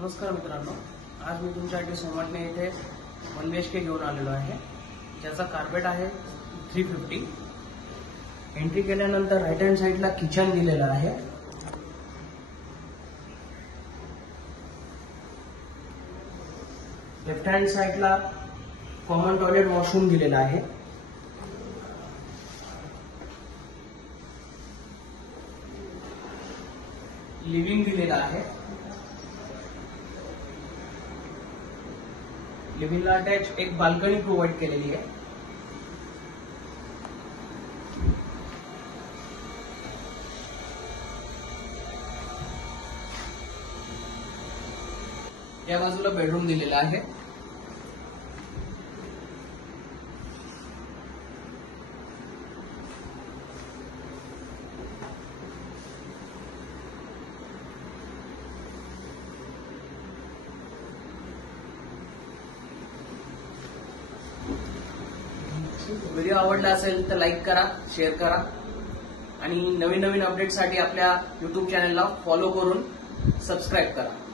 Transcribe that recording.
नमस्कार मित्रांनो, आज मी तुमच्यासाठी सोमाटणे येथे 1 BHK घेऊन आलेलो आहे, ज्याचा कार्पेट आहे 350। एंट्री केल्यानंतर राईट हँड साइडला किचन दिलेला आहे। लेफ्ट हँड साइडला कॉमन टॉयलेट वॉशरूम दिलेला आहे। लिव्हिंग दिलेला आहे। लिव्हिंगला अटॅच एक बाल्कनी प्रोव्हाइड केलेली आहे। या बाजूला बेडरूम दिलेला आहे। व्हिडिओ आवडला असेल तर लाईक करा, शेअर करा आणि नवीन अपडेटसाठी आपल्या YouTube चॅनलला फॉलो करून सबस्क्राईब करा।